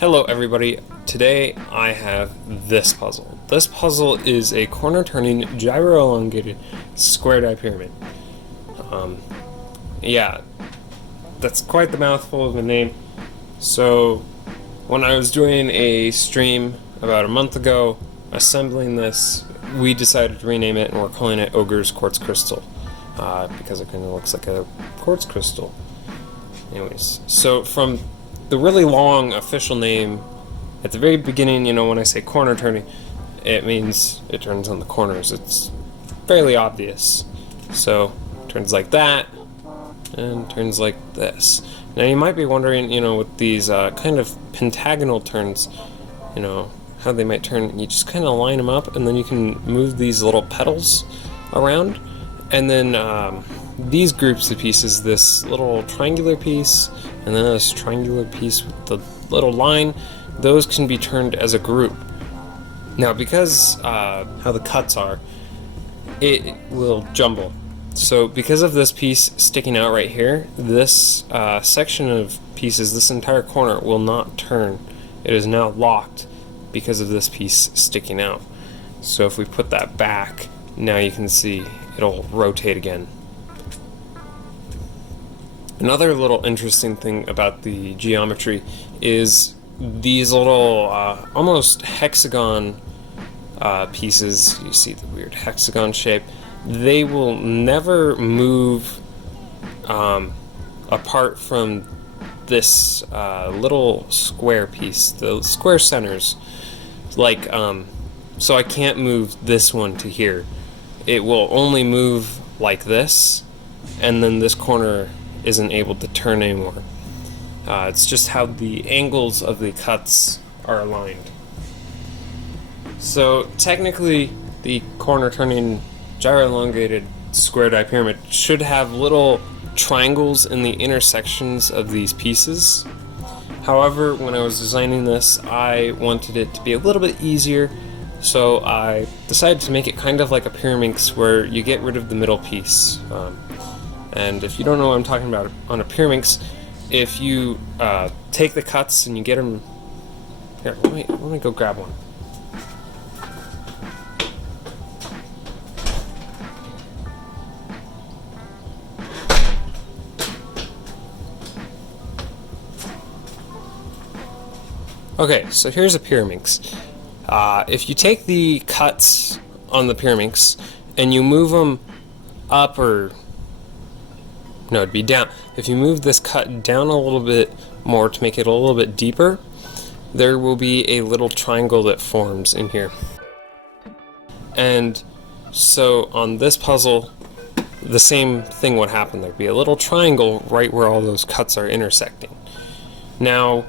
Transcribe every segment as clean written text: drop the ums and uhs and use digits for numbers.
Hello everybody, today I have this puzzle. This puzzle is a corner-turning gyroelongated square dipyramid. Yeah, that's quite the mouthful of a name. So when I was doing a stream about a month ago assembling this, we decided to rename it and we're calling it Ogre's Quartz Crystal because it kind of looks like a quartz crystal. Anyways, so from the really long official name, at the very beginning, when I say corner turning, it means it turns on the corners. It's fairly obvious. So, it turns like that, and turns like this. Now you might be wondering, with these kind of pentagonal turns, how they might turn. You just kind of line them up, and then you can move these little petals around, and then these groups of pieces, this little triangular piece, and then this triangular piece with the little line, those can be turned as a group. Now, because how the cuts are, it will jumble. So because of this piece sticking out right here, this section of pieces, this entire corner, will not turn. It is now locked because of this piece sticking out. So if we put that back, now you can see it'll rotate again. Another little interesting thing about the geometry is these little almost hexagon pieces. You see the weird hexagon shape. They will never move apart from this little square piece, the square centers. Like, so I can't move this one to here. It will only move like this, and then this corner isn't able to turn anymore. It's just how the angles of the cuts are aligned. So technically, the corner turning gyroelongated square dipyramid should have little triangles in the intersections of these pieces. However, when I was designing this, I wanted it to be a little bit easier, so I decided to make it kind of like a pyraminx where you get rid of the middle piece. And if you don't know what I'm talking about on a pyraminx, if you take the cuts and you get them... Here, let me go grab one. Okay, so here's a pyraminx. If you take the cuts on the pyraminx and you move them up, or no, it'd be down. If you move this cut down a little bit more to make it a little bit deeper, there will be a little triangle that forms in here. And so on this puzzle, the same thing would happen. There'd be a little triangle right where all those cuts are intersecting. Now,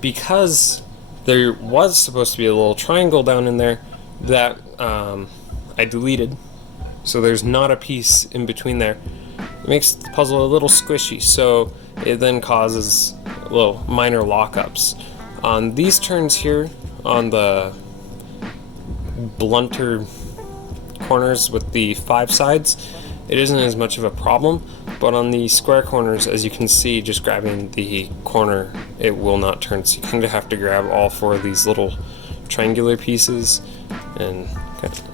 because there was supposed to be a little triangle down in there that I deleted, so there's not a piece in between there. It makes the puzzle a little squishy, so it then causes little minor lockups. On these turns here, on the blunter corners with the 5 sides, it isn't as much of a problem, but on the square corners, as you can see, just grabbing the corner, it will not turn. So you kind of have to grab all 4 of these little triangular pieces, and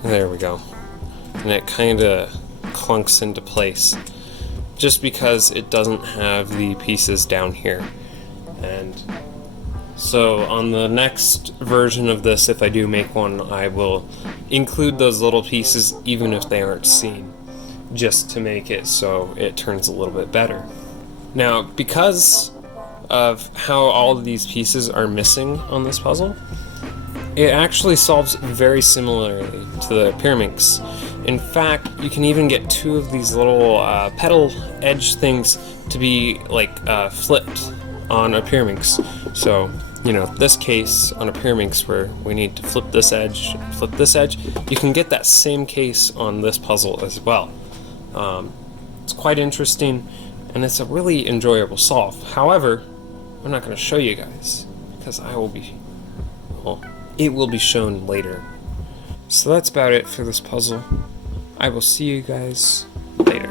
there we go. And it kind of clunks into place, just because it doesn't have the pieces down here. And so on the next version of this, if I do make one, I will include those little pieces even if they aren't seen, just to make it so it turns a little bit better. Now, because of how all of these pieces are missing on this puzzle, it actually solves very similarly to the pyraminx. In fact, you can even get 2 of these little petal edge things to be like flipped on a pyraminx. So, this case on a pyraminx where we need to flip this edge, you can get that same case on this puzzle as well. It's quite interesting, and it's a really enjoyable solve. However, I'm not going to show you guys, because it will be shown later. So that's about it for this puzzle. I will see you guys later.